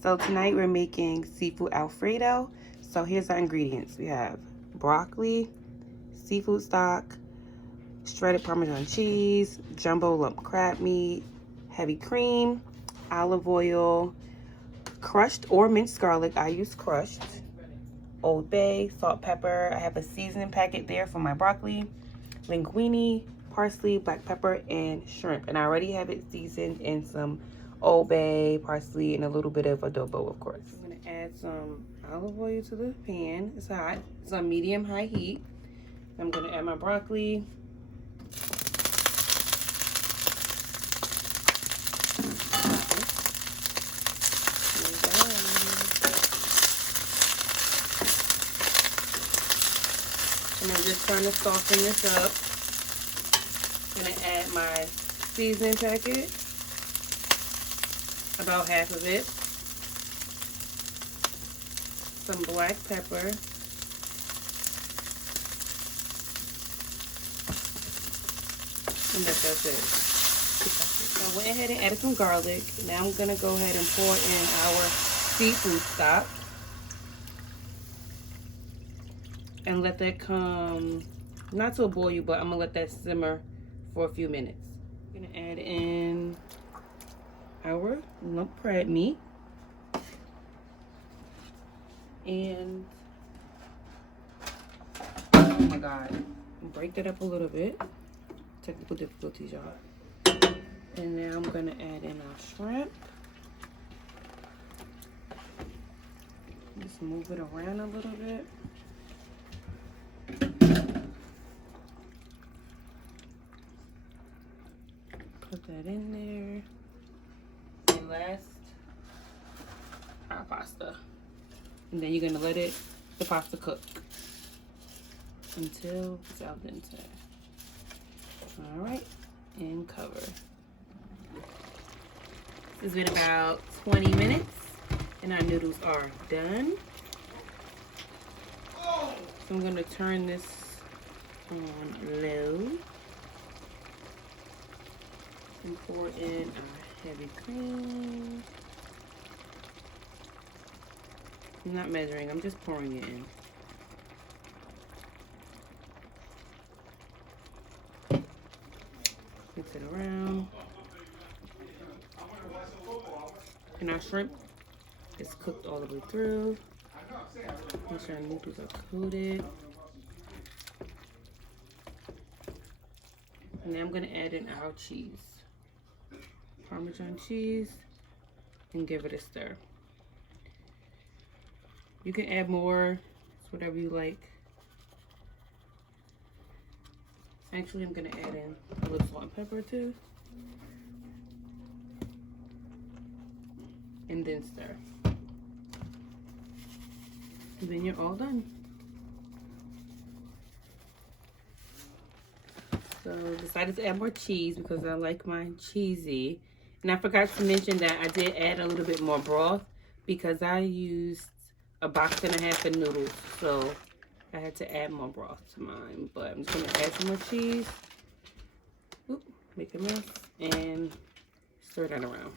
So tonight we're making seafood Alfredo. So here's our ingredients. We have broccoli, seafood stock, shredded Parmesan cheese, jumbo lump crab meat, heavy cream, olive oil, crushed or minced garlic. I use crushed. Old Bay, salt, pepper. I have a seasoning packet there for my broccoli, linguine, parsley, black pepper, and shrimp. And I already have it seasoned in some Old Bay, parsley, and a little bit of adobo, of course. I'm gonna add some olive oil to the pan. It's hot. It's on medium-high heat. I'm gonna add my broccoli. And I'm just trying to soften this up. I'm gonna add my seasoning packet, about half of it. Some black pepper. And that's it. So I went ahead and added some garlic. Now I'm gonna go ahead and pour in our seafood stock. And let that come, not to a boil, but I'm gonna let that simmer for a few minutes. I'm gonna add in our lump crab meat. And, oh my God, break that up a little bit. Technical difficulties, y'all. And now I'm gonna add in our shrimp. Just move it around a little bit. Put that in there. And last, our pasta. And then you're gonna let the pasta cook until it's al dente. All right, and cover. It's been about 20 minutes and our noodles are done. So I'm gonna turn this on low and pour in our heavy cream. I'm not measuring, I'm just pouring it in. Mix it around. And our shrimp is cooked all the way through. Make sure our noodles are coated. And then I'm gonna add in our cheese. Parmesan cheese, and give it a stir. You can add more, it's whatever you like. Actually, I'm gonna add in a little salt and pepper too. And then stir. And then you're all done. So decided to add more cheese because I like mine cheesy. And I forgot to mention that I did add a little bit more broth because I used a box and a half of noodles. So I had to add more broth to mine. But I'm just gonna add some more cheese. Oop, make a mess and stir that around.